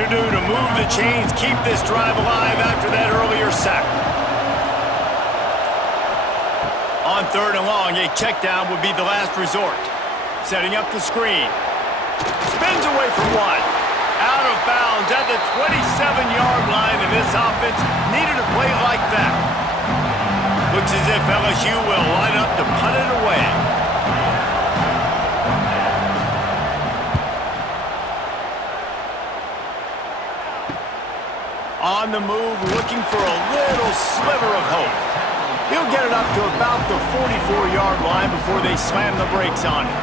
to do to move the chains, keep this drive alive after that earlier sack. On 3rd and long, a check down would be the last resort. Setting up the screen. Spins away from one. Out of bounds at the 27-yard line, and this offense needed a play like that. Looks as if LSU will line up to punt it away. On the move, looking for a little sliver of hope. He'll get it up to about the 44-yard line before they slam the brakes on it.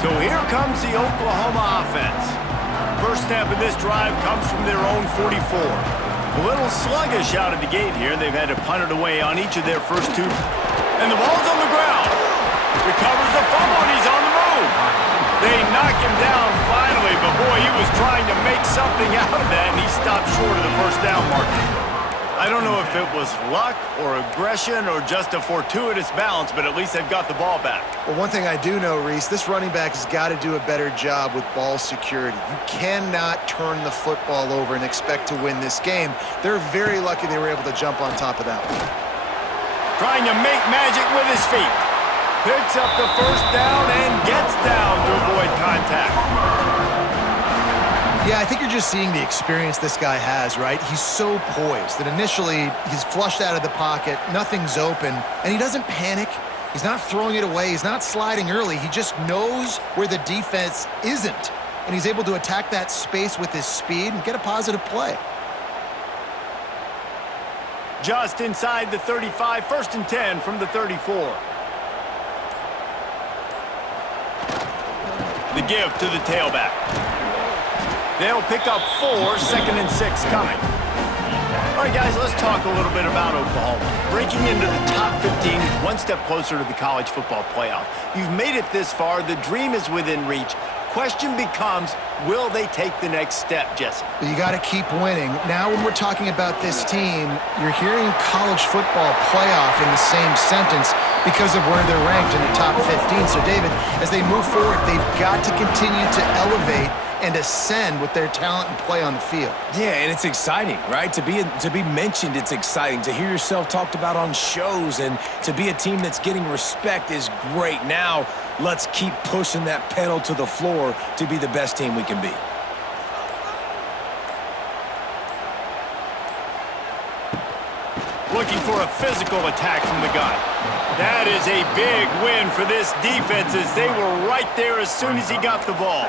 So here comes the Oklahoma offense. First snap of this drive comes from their own 44. A little sluggish out of the gate here. They've had to punt it away on each of their first two. And the ball's on the ground. Recovers the fumble, and he's on the move. They knock him down finally, but boy, he was trying to make something out of that, and he stopped short of the first down marker. I don't know if it was luck or aggression or just a fortuitous bounce, but at least they've got the ball back. Well, one thing I do know, Reese, this running back has got to do a better job with ball security. You cannot turn the football over and expect to win this game. They're very lucky they were able to jump on top of that one. Trying to make magic with his feet. Picks up the first down and gets down to avoid contact. Yeah, I think you're just seeing the experience this guy has, right? He's so poised that initially he's flushed out of the pocket, nothing's open, and he doesn't panic. He's not throwing it away. He's not sliding early. He just knows where the defense isn't, and he's able to attack that space with his speed and get a positive play. Just inside the 35, 1st and 10 from the 34. The give to the tailback. They'll pick up 4, 2nd and 6 coming. All right, guys, let's talk a little bit about Oklahoma. Breaking into the top 15 is one step closer to the college football playoff. You've made it this far. The dream is within reach. Question becomes, will they take the next step, Jesse? You got to keep winning. Now when we're talking about this team, you're hearing college football playoff in the same sentence because of where they're ranked in the top 15. So, David, as they move forward, they've got to continue to elevate and ascend with their talent and play on the field. Yeah, and it's exciting, right? To be mentioned, it's exciting. To hear yourself talked about on shows and to be a team that's getting respect is great. Now, let's keep pushing that pedal to the floor to be the best team we can be. Looking for a physical attack from the gun. That is a big win for this defense as they were right there as soon as he got the ball.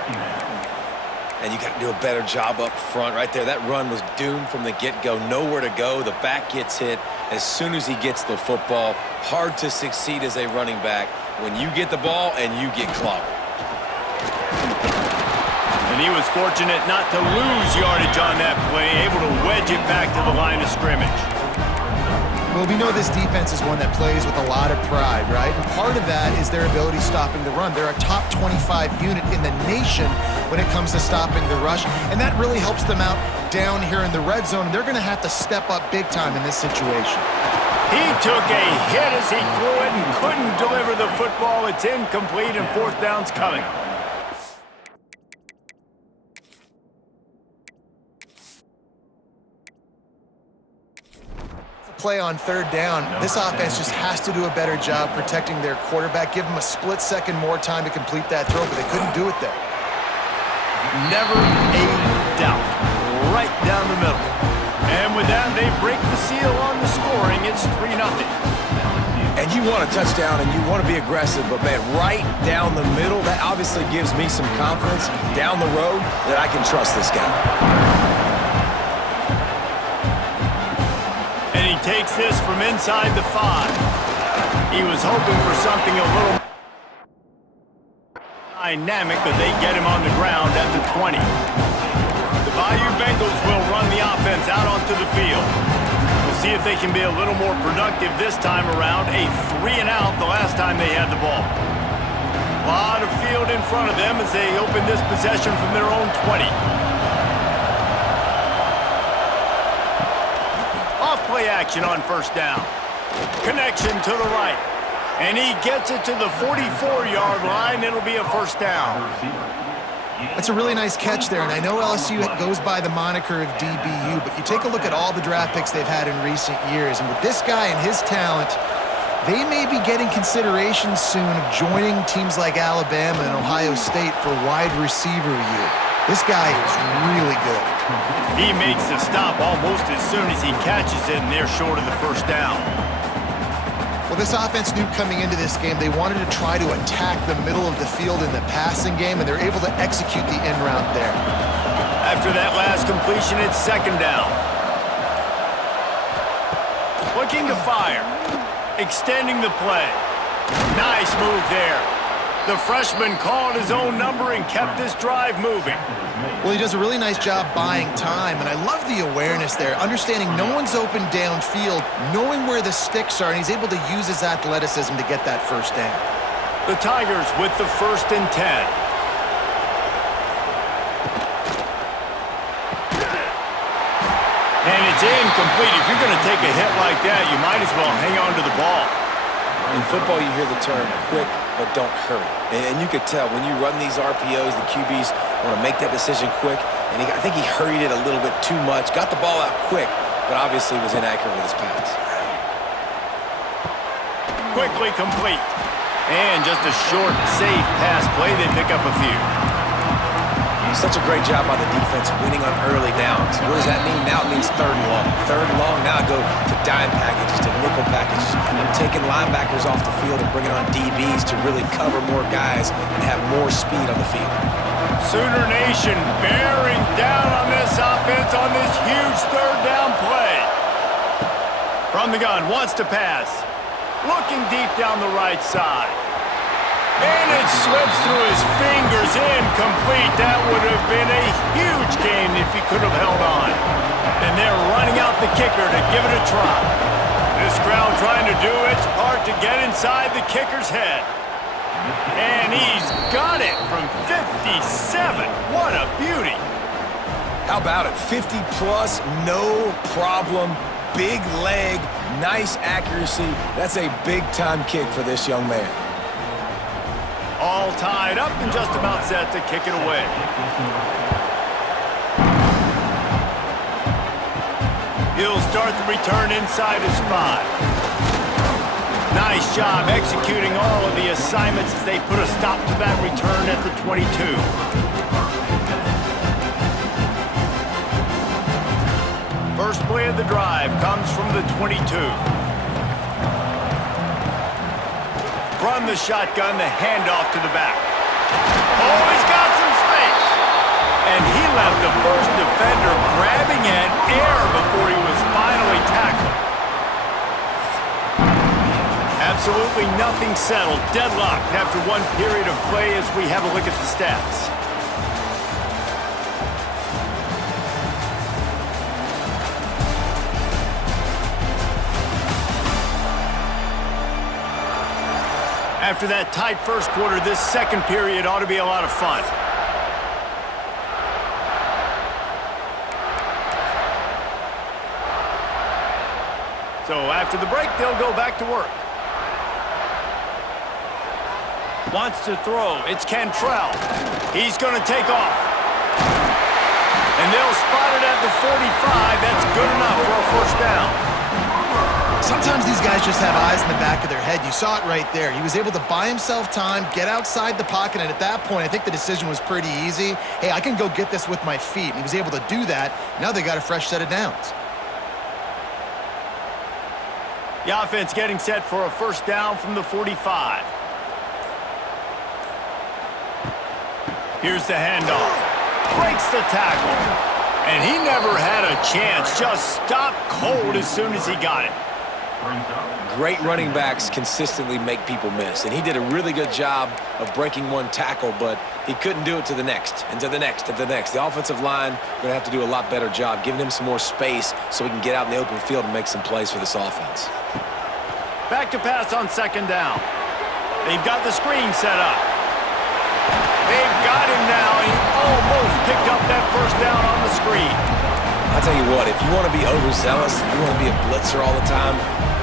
And you got to do a better job up front right there. That run was doomed from the get-go. Nowhere to go. The back gets hit as soon as he gets the football. Hard to succeed as a running back when you get the ball and you get clobbered. And he was fortunate not to lose yardage on that play, able to wedge it back to the line of scrimmage. Well, we know this defense is one that plays with a lot of pride, right? And part of that is their ability stopping the run. They're a top 25 unit in the nation when it comes to stopping the rush, and that really helps them out down here in the red zone. They're going to have to step up big time in this situation. He took a hit as he threw it and couldn't deliver the football. It's incomplete, and 4th down's coming. Play on 3rd down. This offense just has to do a better job protecting their quarterback. Give them a split second more time to complete that throw, but they couldn't do it there. Never a doubt. Right down the middle. And with that, they break the seal on the scoring. It's 3-0. And you want a touchdown and you want to be aggressive, but man, right down the middle, that obviously gives me some confidence down the road that I can trust this guy. Takes this from inside the 5. He was hoping for something a little dynamic, but they get him on the ground at the 20. The Bayou Bengals will run the offense out onto the field. We'll see if they can be a little more productive this time around. A 3-and-out the last time they had the ball. A lot of field in front of them as they open this possession from their own 20. Play action on 1st down. Connection to the right. And he gets it to the 44-yard line. It'll be a 1st down. That's a really nice catch there, and I know LSU goes by the moniker of DBU, but you take a look at all the draft picks they've had in recent years, and with this guy and his talent, they may be getting consideration soon of joining teams like Alabama and Ohio State for wide receiver year. This guy is really good. He makes the stop almost as soon as he catches it, and they're short of the first down. Well, this offense knew coming into this game they wanted to try to attack the middle of the field in the passing game, and they're able to execute the end route there. After that last completion, it's second down. Looking to fire. Extending the play. Nice move there. The freshman called his own number and kept this drive moving. Well, he does a really nice job buying time, and I love the awareness there, understanding no one's open downfield, knowing where the sticks are, and he's able to use his athleticism to get that first down. The Tigers with the 1st and 10. And it's incomplete. If you're going to take a hit like that, you might as well hang on to the ball. In football, you hear the term quick, but don't hurry. And you could tell when you run these RPOs, the QBs want to make that decision quick. And I think he hurried it a little bit too much. Got the ball out quick, but obviously was inaccurate with his pass. Quickly complete. And just a short, safe pass play. They pick up a few. Such a great job by the defense winning on early downs. What does that mean? Now it means 3rd and long. 3rd and long, now I go to dime packages, to nickel packages. I'm taking linebackers off the field and bringing on DBs to really cover more guys and have more speed on the field. Sooner Nation bearing down on this offense on this huge 3rd down play. From the gun, wants to pass. Looking deep down the right side. And it slips through his fingers, incomplete. That would have been a huge game if he could have held on. And they're running out the kicker to give it a try. This crowd trying to do its part to get inside the kicker's head. And he's got it from 57. What a beauty. How about it? 50 plus, no problem. Big leg, nice accuracy. That's a big-time kick for this young man. All tied up and just about set to kick it away. He'll start the return inside his 5. Nice job executing all of the assignments as they put a stop to that return at the 22. First play of the drive comes from the 22. Run the shotgun, the handoff to the back. Oh, he's got some space. And he left the first defender grabbing at air before he was finally tackled. Absolutely nothing settled. Deadlocked after one period of play as we have a look at the stats. After that tight first quarter, this second period ought to be a lot of fun. So after the break, they'll go back to work. Wants to throw. It's Cantrell. He's going to take off. And they'll spot it at the 45. That's good enough for a first down. Sometimes these guys just have eyes in the back of their head. You saw it right there. He was able to buy himself time, get outside the pocket, and at that point, I think the decision was pretty easy. Hey, I can go get this with my feet. And he was able to do that. Now they got a fresh set of downs. The offense getting set for a first down from the 45. Here's the handoff. Breaks the tackle. And he never had a chance. Just stopped cold as soon as he got it. Great running backs consistently make people miss, and he did a really good job of breaking one tackle, but he couldn't do it to the next, and to the next, and to the next. The offensive line going to have to do a lot better job, giving him some more space so he can get out in the open field and make some plays for this offense. Back to pass on second down. They've got the screen set up. They've got him now. He almost picked up that first down on the screen. I'll tell you what, if you want to be overzealous, you want to be a blitzer all the time,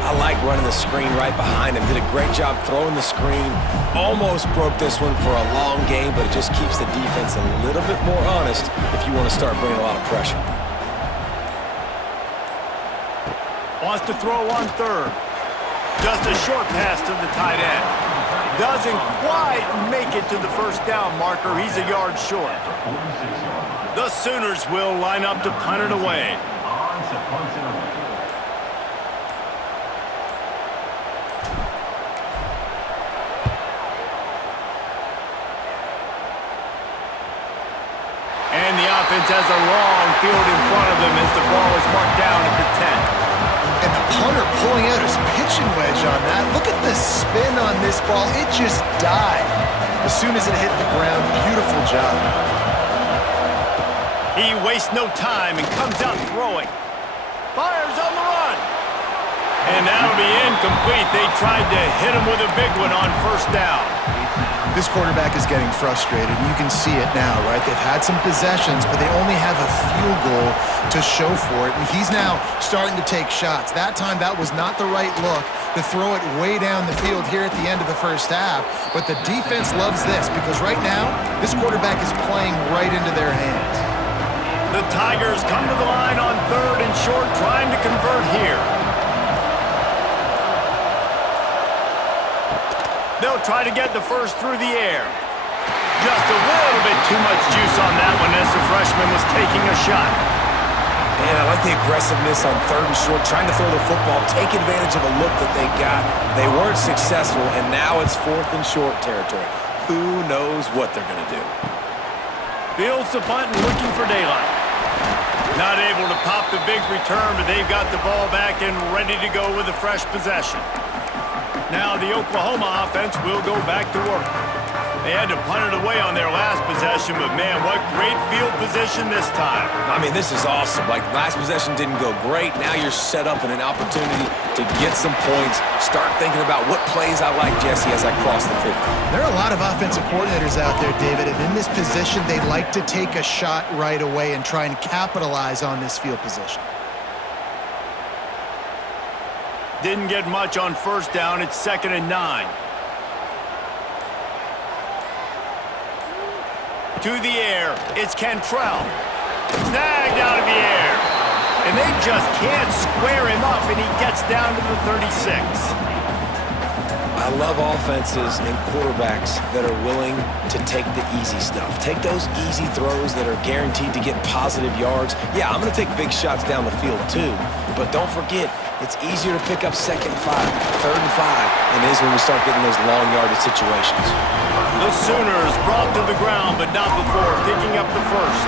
I like running the screen right behind him. Did a great job throwing the screen. Almost broke this one for a long game, but it just keeps the defense a little bit more honest if you want to start bringing a lot of pressure. Wants to throw on third. Just a short pass to the tight end. Doesn't quite make it to the first down marker. He's a yard short. The Sooners will line up to punt it away. And the offense has a long field in front of them as the ball is marked down at the 10. And the punter pulling out his pitching wedge on that. Look at the spin on this ball. It just died as soon as it hit the ground. Beautiful job. He wastes no time and comes out throwing. Fires on the run. And that'll be incomplete. They tried to hit him with a big one on first down. This quarterback is getting frustrated. You can see it now, right? They've had some possessions, but they only have a field goal to show for it. And he's now starting to take shots. That time, that was not the right look to throw it way down the field here at the end of the first half. But the defense loves this because right now, this quarterback is playing right into their hands. The Tigers come to the line on third and short, trying to convert here. They'll try to get the first through the air. Just a little bit too much juice on that one as the freshman was taking a shot. Man, I like the aggressiveness on third and short, trying to throw the football, take advantage of a look that they got. They weren't successful, and now it's fourth and short territory. Who knows what they're going to do? Fields the punt and looking for daylight. Not able to pop the big return, but they've got the ball back and ready to go with a fresh possession. Now the Oklahoma offense will go back to work. They had to punt it away on their last possession, but man, what great field position this time. I mean, this is awesome. Like, last possession didn't go great. Now you're set up in an opportunity to get some points. Start thinking about what plays I like, Jesse, as I cross the 50. There are a lot of offensive coordinators out there, David, and in this position, they like to take a shot right away and try and capitalize on this field position. Didn't get much on first down. It's 2nd and 9. To the air. It's Cantrell. Snagged out of the air. And they just can't square him up, and he gets down to the 36. I love offenses and quarterbacks that are willing to take the easy stuff. Take those easy throws that are guaranteed to get positive yards. Yeah, I'm going to take big shots down the field too. But don't forget, it's easier to pick up 2nd and 5, 3rd and 5 than it is when we start getting those long yardage situations. The Sooners brought to the ground, but not before picking up the first.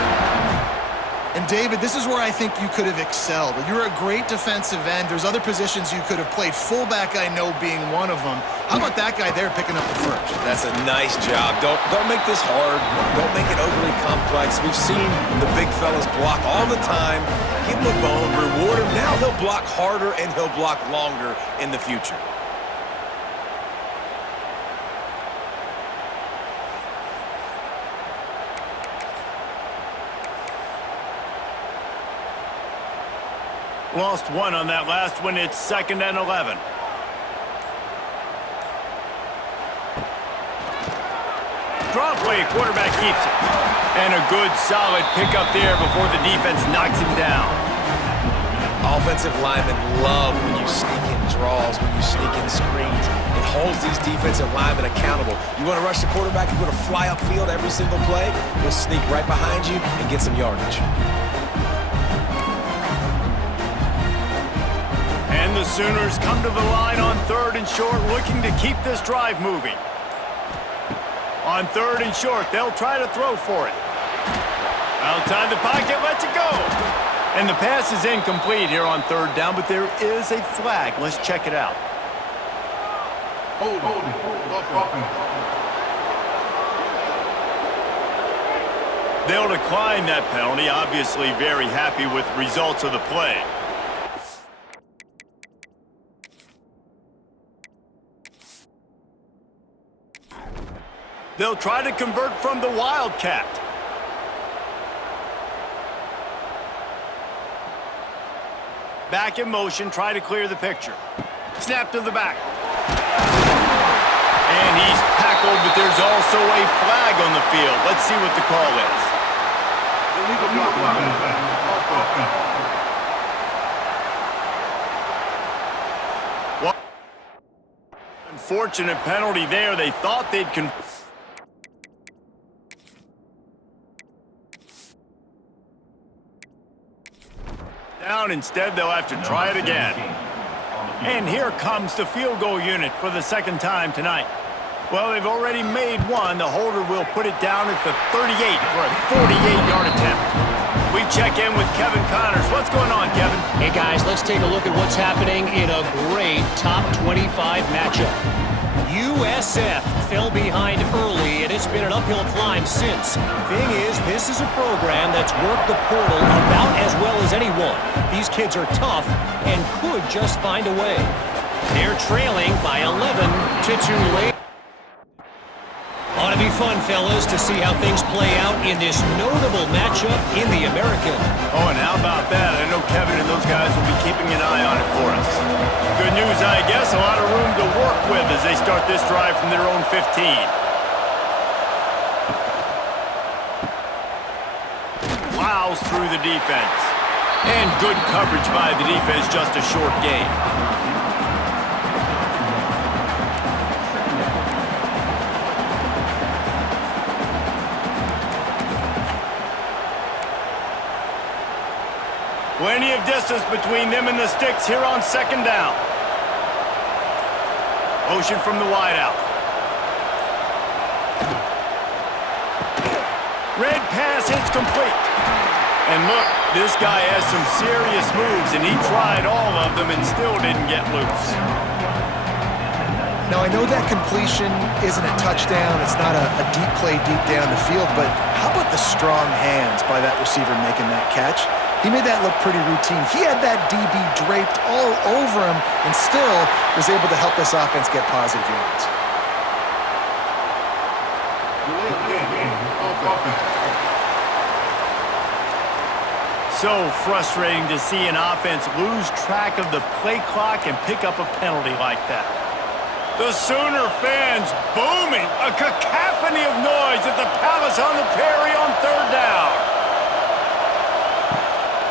And David, this is where I think you could have excelled. You're a great defensive end. There's other positions you could have played. Fullback, I know, being one of them. How about that guy there picking up the first? That's a nice job. Don't make this hard. Don't make it overly complex. We've seen the big fellas block all the time. Give him a bone, reward him. Now he'll block harder and he'll block longer in the future. Lost one on that last one. It's 2nd and 11. Drop play, quarterback keeps it. And a good, solid pickup there before the defense knocks him down. Offensive linemen love when you sneak in draws, when you sneak in screens. It holds these defensive linemen accountable. You want to rush the quarterback, you want to fly upfield every single play, we'll sneak right behind you and get some yardage. And the Sooners come to the line on 3rd and short, looking to keep this drive moving. On 3rd and short, they'll try to throw for it. Outside the pocket, lets it go. And the pass is incomplete here on 3rd down, but there is a flag. Let's check it out. They'll decline that penalty, obviously very happy with the results of the play. They'll try to convert from the Wildcat. Back in motion, try to clear the picture. Snap to the back. And he's tackled, but there's also a flag on the field. Let's see what the call is. Well, unfortunate penalty there. They thought they'd down. Instead, they'll have to try it again. And here comes the field goal unit for the second time tonight. Well, they've already made one. The holder will put it down at the 38 for a 48-yard attempt. We check in with Kevin Connors. What's going on, Kevin? Hey, guys, let's take a look at what's happening in a great top 25 matchup. USF fell behind early, and it's been an uphill climb since. Thing is, this is a program that's worked the portal about as well as anyone. These kids are tough and could just find a way. They're trailing by 11 to 2 late. Ought to be fun, fellas, to see how things play out in this notable matchup in the American. Oh, and how about that? I know Kevin and those guys will be keeping an eye on it for us. Good news, I guess. A lot of room to work with as they start this drive from their own 15. Plows through the defense. And good coverage by the defense, just a short gain. Plenty of distance between them and the sticks here on second down. Motion from the wideout. Red pass hits complete. And look, this guy has some serious moves, and he tried all of them and still didn't get loose. Now, I know that completion isn't a touchdown. It's not a deep play deep down the field, but how about the strong hands by that receiver making that catch? He made that look pretty routine. He had that DB draped all over him and still was able to help this offense get positive yards. So frustrating to see an offense lose track of the play clock and pick up a penalty like that. The Sooner fans booming, a cacophony of noise at the Palace on the Prairie on third down.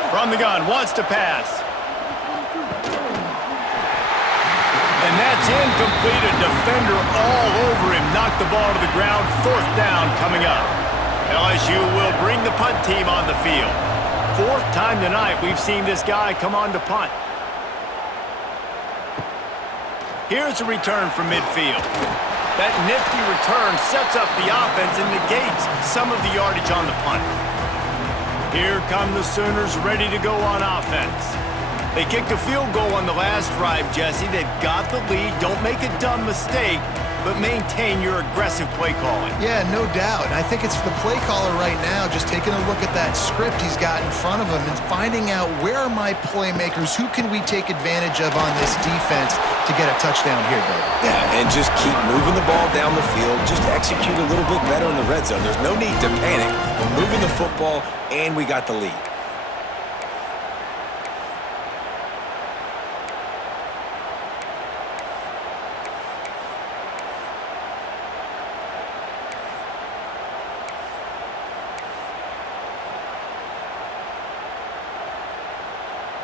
From the gun, wants to pass. And that's incomplete. A defender all over him. Knocked the ball to the ground. Fourth down coming up. LSU will bring the punt team on the field. Fourth time tonight we've seen this guy come on to punt. Here's a return from midfield. That nifty return sets up the offense and negates some of the yardage on the punt. Here come the Sooners ready to go on offense. They kicked a field goal on the last drive, Jesse. They've got the lead. Don't make a dumb mistake, but maintain your aggressive play calling. Yeah, no doubt. And I think it's the play caller right now just taking a look at that script he's got in front of him and finding out where are my playmakers, who can we take advantage of on this defense to get a touchdown here, Doug. Yeah, and just keep moving the ball down the field. Just execute a little bit better in the red zone. There's no need to panic. We're moving the football, and we got the lead.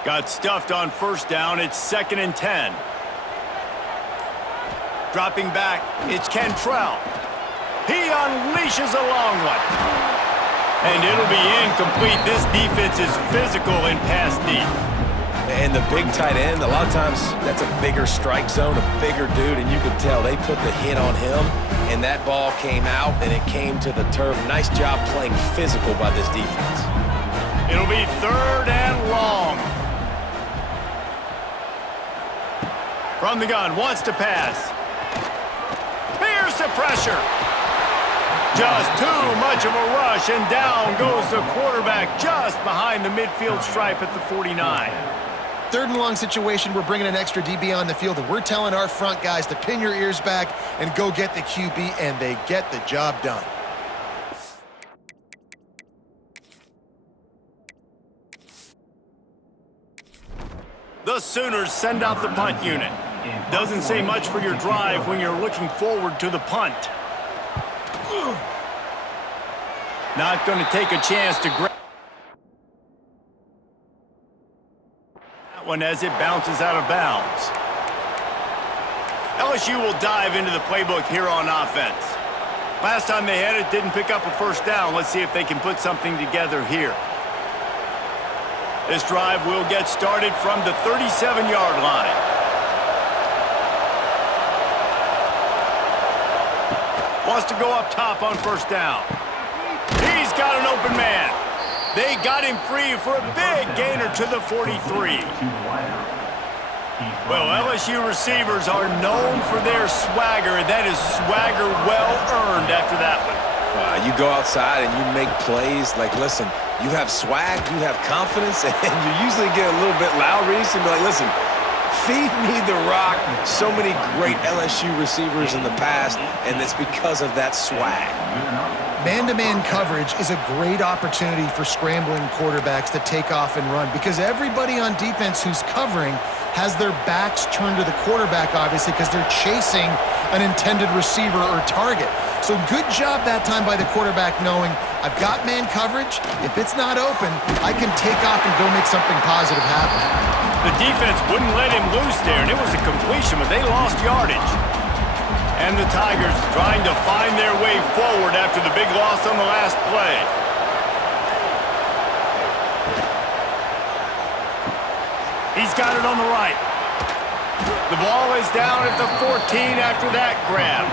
Got stuffed on first down. It's 2nd and 10. Dropping back, it's Cantrell. He unleashes a long one. And it'll be incomplete. This defense is physical in pass deep. And the big tight end, a lot of times that's a bigger strike zone, a bigger dude, and you could tell they put the hit on him, and that ball came out, and it came to the turf. Nice job playing physical by this defense. It'll be 3rd and long. From the gun, wants to pass. Here's the pressure. Just too much of a rush, and down goes the quarterback just behind the midfield stripe at the 49. 3rd and long situation, we're bringing an extra DB on the field, and we're telling our front guys to pin your ears back and go get the QB, and they get the job done. The Sooners send out the punt unit. Doesn't say much for your drive when you're looking forward to the punt. Not going to take a chance to grab that one as it bounces out of bounds. LSU will dive into the playbook here on offense. Last time they had it, didn't pick up a first down. Let's see if they can put something together here. This drive will get started from the 37-yard line. Wants to go up top on first down. He's got an open man. They got him free for a big gainer to the 43. Well, LSU receivers are known for their swagger, and that is swagger well earned after that one. You go outside and you make plays. Like, listen, you have swag, you have confidence, and you usually get a little bit loud. Reese and be like, listen, feed me the rock. So many great LSU receivers in the past, and it's because of that swag. Man-to-man coverage is a great opportunity for scrambling quarterbacks to take off and run because everybody on defense who's covering has their backs turned to the quarterback, obviously, because they're chasing an intended receiver or target. So good job that time by the quarterback knowing, I've got man coverage. If it's not open, I can take off and go make something positive happen. The defense wouldn't let him loose there, and it was a completion, but they lost yardage. And the Tigers trying to find their way forward after the big loss on the last play. He's got it on the right. The ball is down at the 14 after that grab.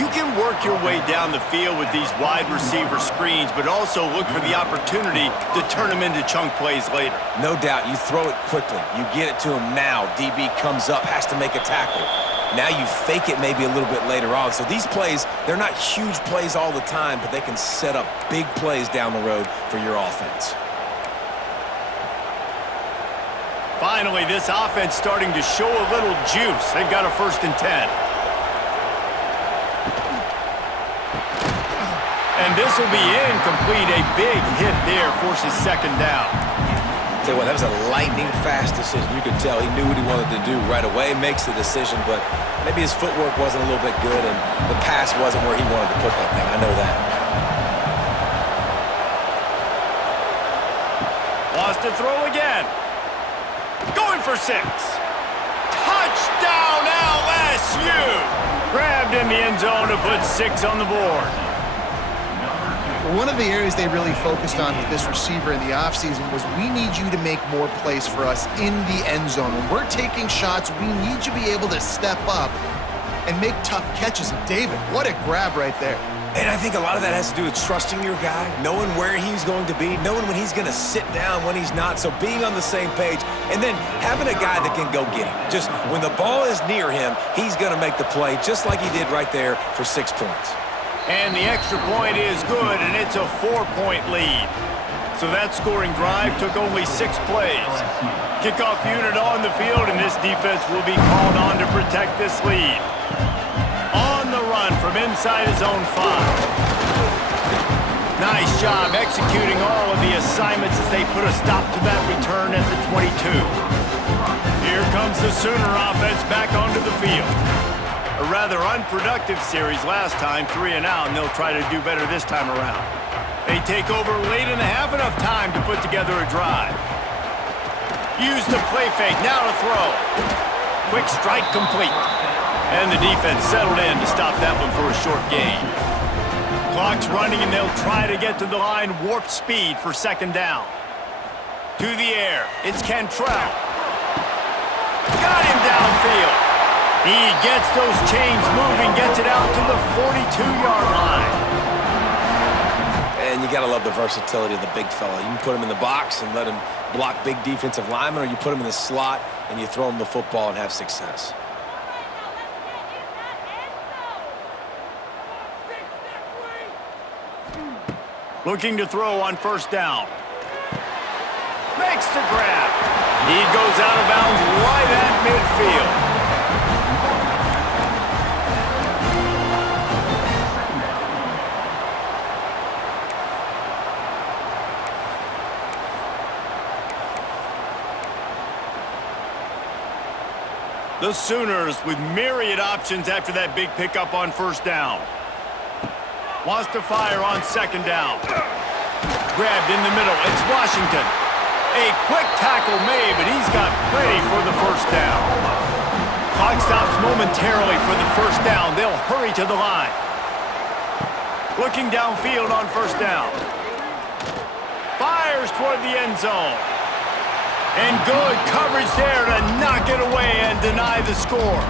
You can work your way down the field with these wide receiver screens, but also look for the opportunity to turn them into chunk plays later. No doubt, you throw it quickly. You get it to him now. DB comes up, has to make a tackle. Now you fake it maybe a little bit later on. So these plays, they're not huge plays all the time, but they can set up big plays down the road for your offense. Finally, this offense starting to show a little juice. They've got a 1st and 10. And this will be incomplete. A big hit there forces 2nd down. Tell you what, that was a lightning-fast decision. You could tell he knew what he wanted to do right away. Makes the decision, but maybe his footwork wasn't a little bit good, and the pass wasn't where he wanted to put that thing. I know that. Wants to throw again. Going for 6. Touchdown, LSU! Grabbed in the end zone to put 6 on the board. One of the areas they really focused on with this receiver in the offseason was we need you to make more plays for us in the end zone. When we're taking shots, we need you to be able to step up and make tough catches. And David, what a grab right there. And I think a lot of that has to do with trusting your guy, knowing where he's going to be, knowing when he's going to sit down, when he's not. So being on the same page, and then having a guy that can go get him. Just when the ball is near him, he's going to make the play, just like he did right there for 6 points. And the extra point is good, and it's a 4-point lead. So that scoring drive took only 6 plays. Kickoff unit on the field, and this defense will be called on to protect this lead. On the run from inside his own 5. Nice job executing all of the assignments as they put a stop to that return at the 22. Here comes the Sooner offense back onto the field. A rather unproductive series last time, 3 and out, and they'll try to do better this time around. They take over late in the half, enough time to put together a drive. Use the play fake, now to throw. Quick strike complete. And the defense settled in to stop that one for a short gain. Clock's running, and they'll try to get to the line warp speed for 2nd down. To the air, it's Cantrell. Got him downfield. He gets those chains moving, gets it out to the 42-yard line. And you got to love the versatility of the big fella. You can put him in the box and let him block big defensive linemen, or you put him in the slot and you throw him the football and have success. Looking to throw on 1st down. Makes the grab. He goes out of bounds right at midfield. The Sooners with myriad options after that big pickup on first down. Wants to fire on second down. Grabbed in the middle. It's Washington. A quick tackle made, but he's got plenty for the first down. Clock stops momentarily for the first down. They'll hurry to the line. Looking downfield on first down. Fires toward the end zone. And good coverage there to knock it away and deny the score.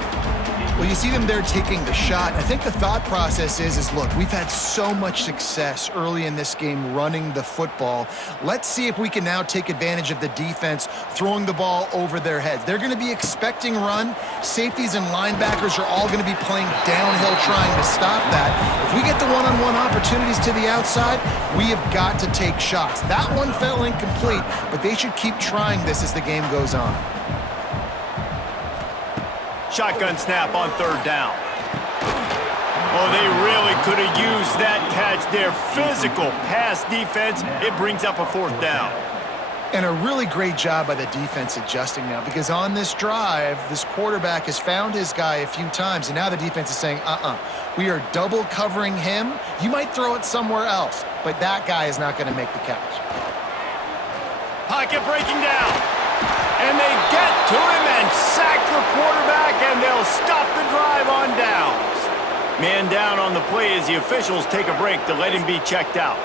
Well, you see them there taking the shot. I think the thought process is look, we've had so much success early in this game running the football. Let's see if we can now take advantage of the defense throwing the ball over their heads. They're going to be expecting run. Safeties and linebackers are all going to be playing downhill trying to stop that. If we get the one-on-one opportunities to the outside, we have got to take shots. That one fell incomplete, but they should keep trying this as the game goes on. Shotgun snap on third down. Oh, they really could have used that catch there. Physical pass defense. It brings up a fourth down. And a really great job by the defense adjusting now, because on this drive, this quarterback has found his guy a few times, and now the defense is saying, we are double covering him. You might throw it somewhere else, but that guy is not going to make the catch. Pocket breaking down. And they get to him and sack the quarterback, and they'll stop the drive on downs. Man down on the play as the officials take a break to let him be checked out.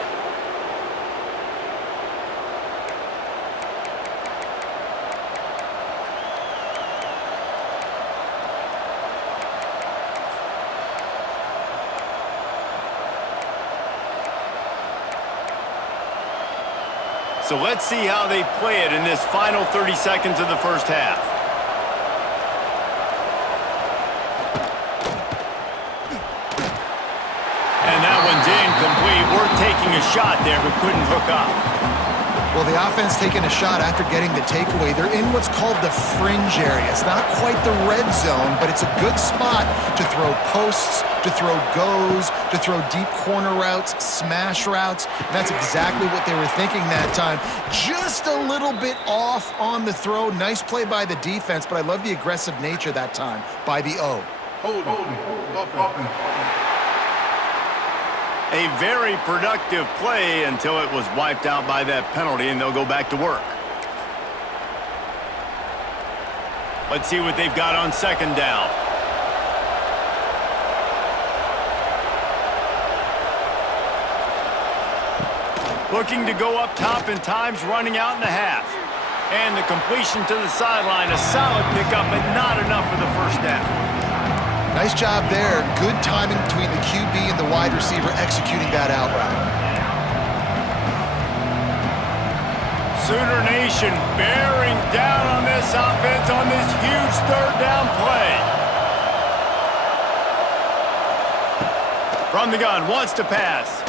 So let's see how they play it in this final 30 seconds of the first half. And that one's incomplete. We're taking a shot there, but couldn't hook up. Well, the offense taking a shot after getting the takeaway. They're in what's called the fringe area. It's not quite the red zone, but it's a good spot to throw posts, to throw goes, to throw deep corner routes, smash routes. And that's exactly what they were thinking that time. Just a little bit off on the throw. Nice play by the defense, but I love the aggressive nature that time by the O. Hold on. A very productive play until it was wiped out by that penalty, and they'll go back to work. Let's see what they've got on second down. Looking to go up top, and time's running out in the half. And the completion to the sideline, a solid pickup, but not enough for the first down. Nice job there. Good timing between the QB and the wide receiver executing that out route. Sooner Nation bearing down on this offense on this huge third down play. From the gun, wants to pass.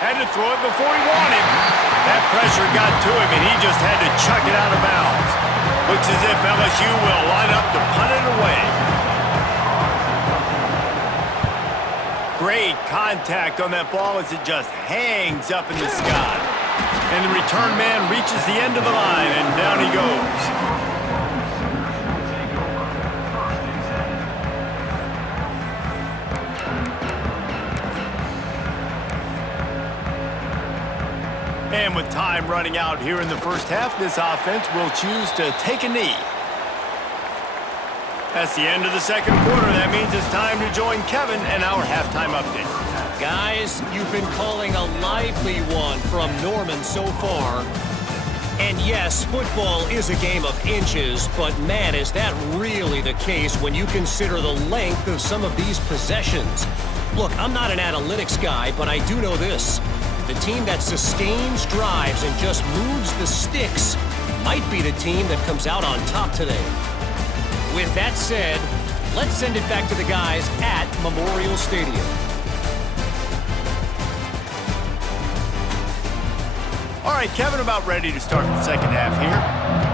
Had to throw it before he wanted. That pressure got to him, and he just had to chuck it out of bounds. Looks as if LSU will line up to punt it away. Great contact on that ball as it just hangs up in the sky. And the return man reaches the end of the line, and down he goes. And with time running out here in the first half, this offense will choose to take a knee. That's the end of the second quarter. That means it's time to join Kevin and our halftime update. Guys, you've been calling a lively one from Norman so far. And yes, football is a game of inches, but man, is that really the case when you consider the length of some of these possessions. Look, I'm not an analytics guy, but I do know this. The team that sustains drives and just moves the sticks might be the team that comes out on top today. With that said, let's send it back to the guys at Memorial Stadium. All right, Kevin, about ready to start the second half here.